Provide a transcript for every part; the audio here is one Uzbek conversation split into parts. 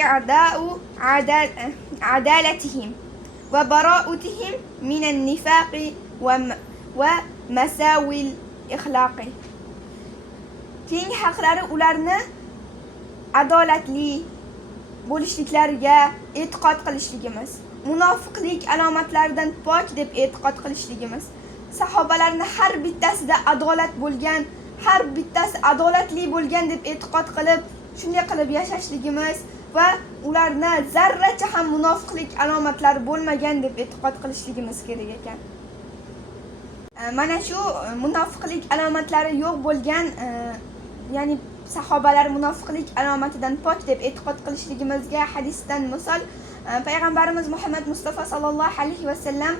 إعداء عدالتهم وبراءتهم من النفاق ومساوي الإخلاق. Keyingi haqlari ularni adolatli bo'lishliklariga e'tiqod qilishligimiz, munofiqlik alomatlaridan pok deb e'tiqod qilishligimiz, sahobalarni har bittasida adolat bo'lgan, har bittasi adolatli bo'lgan deb e'tiqod qilib, shunday qilib yashashligimiz va ularni zarracha ham munofiqlik alomatlari bo'lmagan deb e'tiqod qilishligimiz kerak ekan. Mana shu munofiqlik alomatlari yo'q bo'lgan, ya'ni sahobalar munofiqlik alomatidan pok deb e'tiqod qilishligimizga hadisdan misol payg'ambarimiz Muhammad Mustafa sallallohu alayhi va sallam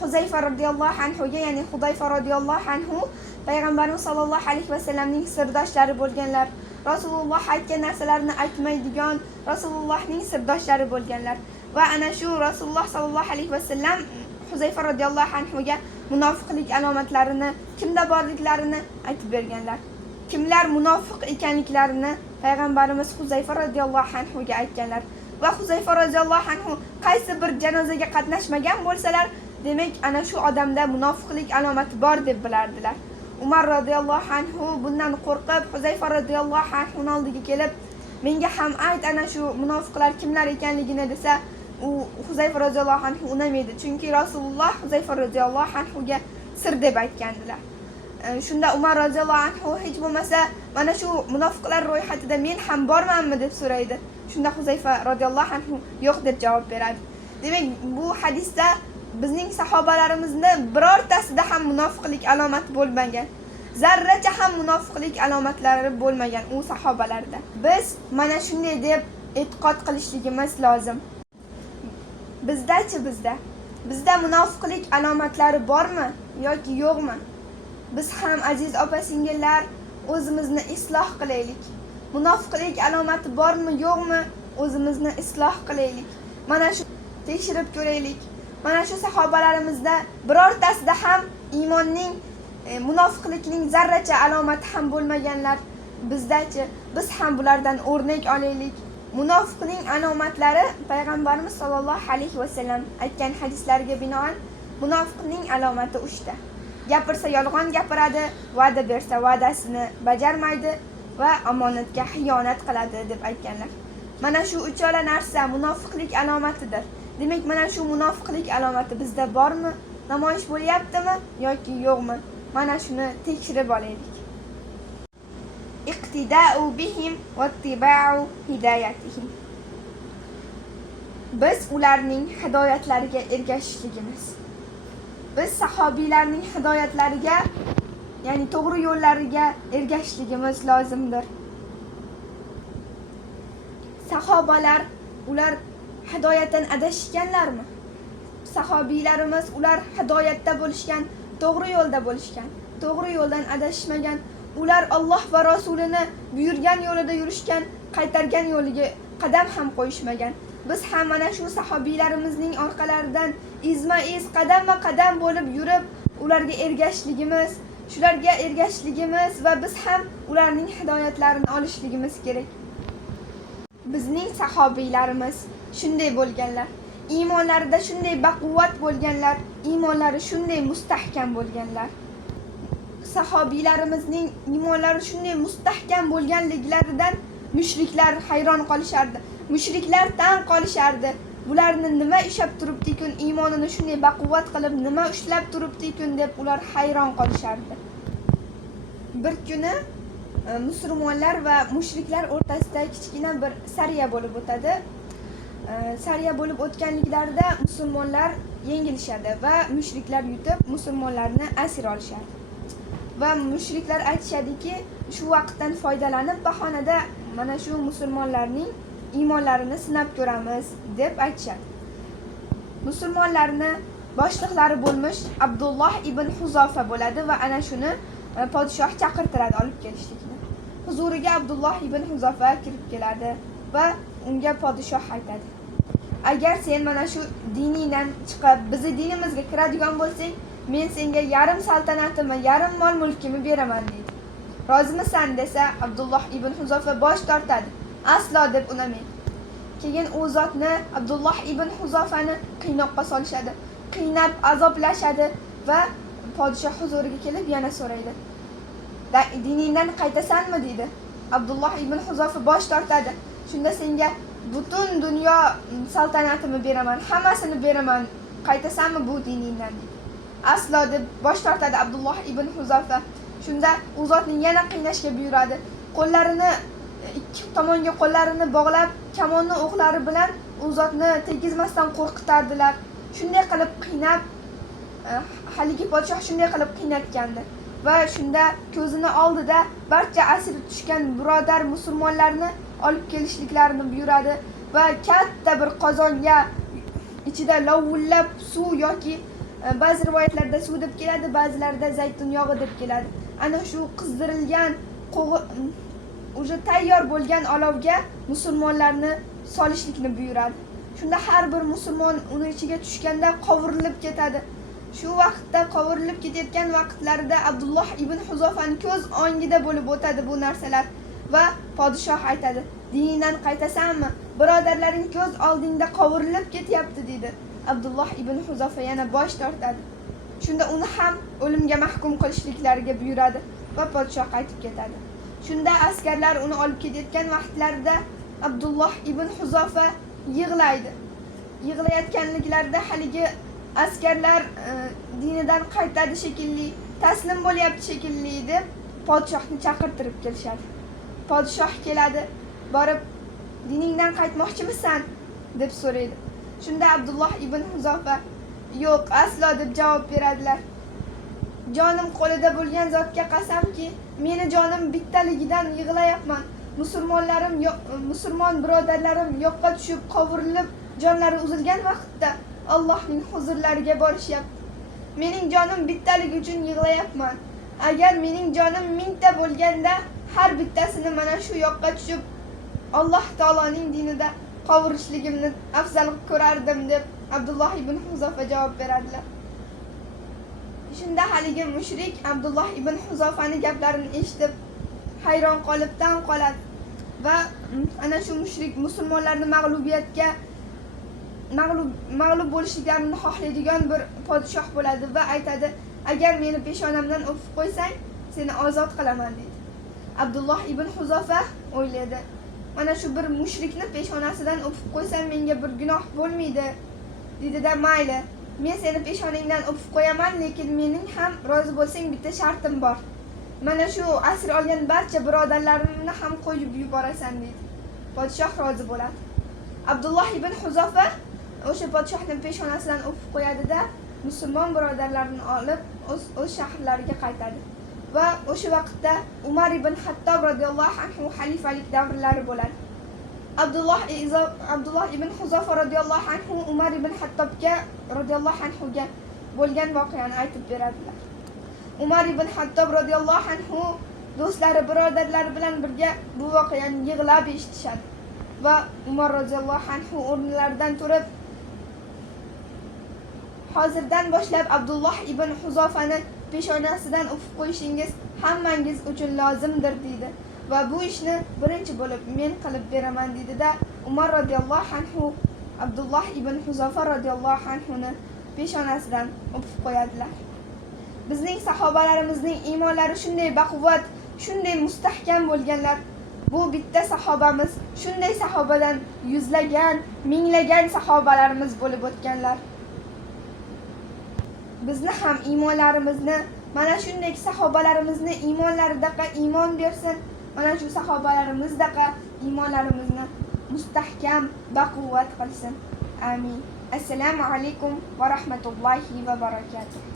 Huzayfa radhiyallohu anhuga, ya'ni Hudayfa radhiyallohu anhu payg'ambarimiz sallallohu alayhi va sallamning sirdoshlari bo'lganlar. Rasululloh aytgan narsalarni aytmaydigan Rasulullohning sirdoshlari bo'lganlar va ana shu Rasululloh sallallohu alayhi va sallam Huzayfa radhiyallohu anhuga munofiqlik alomatlarini, kimda borliklarini aytib berganlar. Kimlar munofiq ekanliklarini payg'ambarimiz Huzayfa radhiyallohu anhuga aytganlar va Huzayfa radhiyallohu anhu qaysi bir janozaga qatnashmagan bo'lsalar, demak ana shu odamda munofiqlik alomati bor deb bilardilar. Umar radhiyallohu anhu bundan qo'rqib Huzayfa radhiyallohu anhuning oldiga kelib, menga ham ayt ana shu munofiqlar kimlar ekanligini desa, u Huzayfa radhiyallohu anhu unamaydi, chunki Rasululloh Huzayfa radhiyallohu anhuga sir deb aytgandilar. Shunda Umar radhiyallohu anhu hech bo'lmasa mana shu munofiqlar ro'yxatida men ham bormanmi deb so'raydi. Shunda Huzayfa radhiyallohu anhu yo'q deb javob beradi. Demak, bu hadisda bizning sahobalarimizni birortasida ham munofiqlik alomati bo'lmagan. Zarracha ham munofiqlik alomatlari bo'lmagan u sahobalarda. Biz mana shunday deb e'tiqod qilishligimiz lozim. Bizda munofiqlik alomatlari bormi yoki yo'qmi? Biz ham aziz opa-singillar o'zimizni isloh qilaylik. Munofiqlik alomati bormi yo'qmi? O'zimizni isloh qilaylik. Mana shu tekshirib ko'raylik. Mana shu sahobalarimizda birortasida ham iymonning, munofiqlikning zarracha alomati ham bo'lmaganlar. Bizdachi, biz ham bulardan o'rnak olaylik. Munofiqning alomatlari payg'ambarimiz sollallohu alayhi va sallam aytgan hadislarga binoan munofiqning alomati 3 ta. Gapirsa yolg'on gapiradi, va'da bersa va'dasini bajarmaydi va omonatga xiyonat qiladi deb aytganlar. Mana shu uchala narsa munofiqlik alomatidir. Demak, mana shu munofiqlik alomati bizda bormi, namoyish bo'lyaptimi yoki yo'qmi? Mana shuni tekshirib olaylik. Iqtida'u bihim va ittiba'u hidayatihim. Biz ularning hidoyatlariga ergashishligimiz. Biz sahobiylarning hidoyatlariga, ya'ni to'g'ri yo'llariga ergashishligimiz lozimdir. Sahobalar ular hidoyatdan adashganlarmi? Sahobiylarimiz ular hidoyatda bo'lishgan, to'g'ri yo'lda bo'lishgan, to'g'ri yo'ldan adashmagan. Ular Alloh va Rasulini buyurgan yo'lida yurishgan, qaytargan yo'liga qadam ham qo'yishmagan. Biz ham mana shu sahobiylarimizning orqalaridan izma-iz, qadam bo'lib yurib, ularga ergashishligimiz, shularga ergashishligimiz va biz ham ularning hidoyatlarini olishligimiz kerak. Bizning sahobiylarimiz shunday bo'lganlar. Iymonlarida shunday baquvvat bo'lganlar, iymonlari shunday mustahkam bo'lganlar. Sahobiylarimizning iymonlari shunday mustahkam bo'lganliklaridan mushriklar hayron qolishardi. Mushriklar tan qolishardi. Bularni nima ushlab turibdi-kun, iymonini shunday baquvvat qilib nima ushlab turibdi-kun deb ular hayron qolishardi. Bir kuni musulmonlar va mushriklar o'rtasida kichkina bir sariya bo'lib o'tadi. Sariya bo'lib o'tganliklarida musulmonlar yengilishadi va mushriklar yutib musulmonlarni asir olishadi. Va mushriklar aytishadiki, shu vaqtdan foydalanib bahonada mana shu musulmonlarning iymonlarini sinab ko'ramiz deb aytishadi. Musulmonlarni boshliqlari bo'lmish Abdulloh ibn Huzofa bo'ladi va ana shuni podshoh chaqirtiradi olib kelishlikni. Huzuriga Abdulloh ibn Huzofa kirib keladi va unga podshoh aytadi: "Agar sen mana shu diningdan chiqib bizni dinimizga kiradigan bo'lsang, men senga yarim saltanatimni, yarim mol mulkimni beraman" deydi. "Rozimisan?" desa, Abdulloh ibn Huzofa bosh tortadi. Aslo deb unamaydi. keyin u zotni Abdulloh ibn Huzofani qiynoqqa solishadi. Qiynab azoblashadi va podshoh huzuriga kelib yana so'raydi. Diningdan qaytasanmi deydi. Abdulloh ibn Huzofa bosh tortadi. Shunda senga butun dunyo saltanatini beraman, hammasini beraman. Qaytasanmi bu diningdan deydi. Aslo deb bosh tortadi Abdulloh ibn Huzofa. Shunda u zotni yana qiynashga buyuradi. Qo'llarini ikki tomonga qo'llarini bog'lab, kamonni o'qlari bilan u zotni tegizmasdan qo'rqitardilar. Shunday qilib qiynab, haligi podshoh shunday qilib qiynatgandi va shunda ko'zini oldida barcha asir tushgan birodar musulmonlarni olib kelishliklarini buyuradi va katta bir qozonga ichida lovullab suv yoki ba'zi rivoyatlarda suv deb keladi, ba'zilarda zaytun yog'i deb keladi. Ana shu qizdirilgan уже tayyor bo'lgan olovga musulmonlarni solishlikni buyuradi. Shunda har bir musulmon uni ichiga tushganda qovurilib ketadi. Shu vaqtda qovurilib ketayotgan vaqtlarida Abdulloh ibn Huzofaning ko'z o'ngida bo'lib o'tadi bu narsalar va podshoh aytadi: "Diningdan qaytasanmi? Birodarlaring ko'z oldingda qovurilib ketyapti" dedi. Abdulloh ibn Huzofa yana bosh tortadi. Shunda uni ham o'limga mahkum qilishliklariga buyuradi va podshoh qaytib ketadi. Shunda askarlar uni olib ketayotgan vaqtlarida Abdulloh ibn Huzofa yig'laydi. Yig'layotganliklarida haligi askarlar dinidan qaytadi shekilli, taslim bo'lyapti shekilli deb podshohni chaqirtirib kelishadi. Podshoh keladi, borib diningdan qaytmoqchimisan deb so'raydi. Shunda Abdulloh ibn Huzofa yo'q, aslo deb javob beradilar. Jonim qo'lida bo'lgan zotga qasamki, meni jonim bittaligidan yig'layapman. Musulmon birodarlarim yo'qqa tushib, qovurilib, jonlari uzilgan vaqtda Allohning huzurlariga borishyapti. Mening jonim bittaligi uchun yig'layapman. Agar mening jonim 1000 ta bo'lganda, har bittasini mana shu yoqqa tushib, Alloh taoloning dinida qovurishligimni afzal ko'rardim deb Abdulloh ibn Huzofa javob beradilar. Shunda haligi mushrik Abdulloh ibn Huzofaning gaplarini eshitib hayron qolibdan qoladi va ana shu mushrik musulmonlarni mag'lub bo'lishliklarini xohlaydigan bir podshoh bo'ladi va aytadi: "Agar meni peshonamdan o'pib qo'ysang, seni ozod qilaman" deydi. Abdulloh ibn Huzofa o'yladi: "Mana shu bir mushrikni peshonasidan o'pib qo'ysam menga bir gunoh bo'lmaydi" dedi-da, "Mayli, men seni peshonangdan o'pib qo'yaman, lekin mening ham rozi bo'lsang bitta shartim bor. Mana shu asir olgan barcha birodarlarimni ham qo'yib yuborasan" dedi. Podshoh rozi bo'ladi. Abdulloh ibn Huzofa o'sha podshohning peshonasidan o'pib qo'yadi-da, musulmon birodarlarini olib o'z shaharlariga qaytadi. Va o'sha vaqtda Umar ibn Hattob radhiyallohu anhu xalifalik davrlari bo'ladi. Abdulloh ibn Huzofa radhiyallohu anhu Umar ibn Hattobga radhiyallohu anhuga bo'lgan voqeani aytib beradilar. Umar ibn Hattob radhiyallohu anhu do'stlari, birodarlari bilan birga bu voqeani yig'lab eshitishadi va Umar radhiyallohu anhu o'rnlaridan turib, hozirdan boshlab Abdulloh ibn Huzofani peshonasidan o'pib qo'yishingiz hammangiz uchun lozimdir deydi va bu ishni birinchi bo'lib men qilib beraman dedi-da, Umar radhiyallohu anhu Abdulloh ibn Huzofa radhiyallohu anhuni peshonasidan o'pib qo'yadilar. Bizning sahobalarimizning iymonlari shunday baquvvat, shunday mustahkam bo'lganlar. Bu bitta sahobamiz, shunday sahobadan yuzlagan, minglagan sahobalarimiz bo'lib o'tganlar. Bizni ham iymonlarimizni mana shunday sahobalarimizni iymonlaridaqa iymon bersin. Mana shu sahobalarimizdaqqa iymonlarimizni mustahkam, baquvvat qilsin. Amin. Assalomu alaykum va rahmatullohi va barakatuh.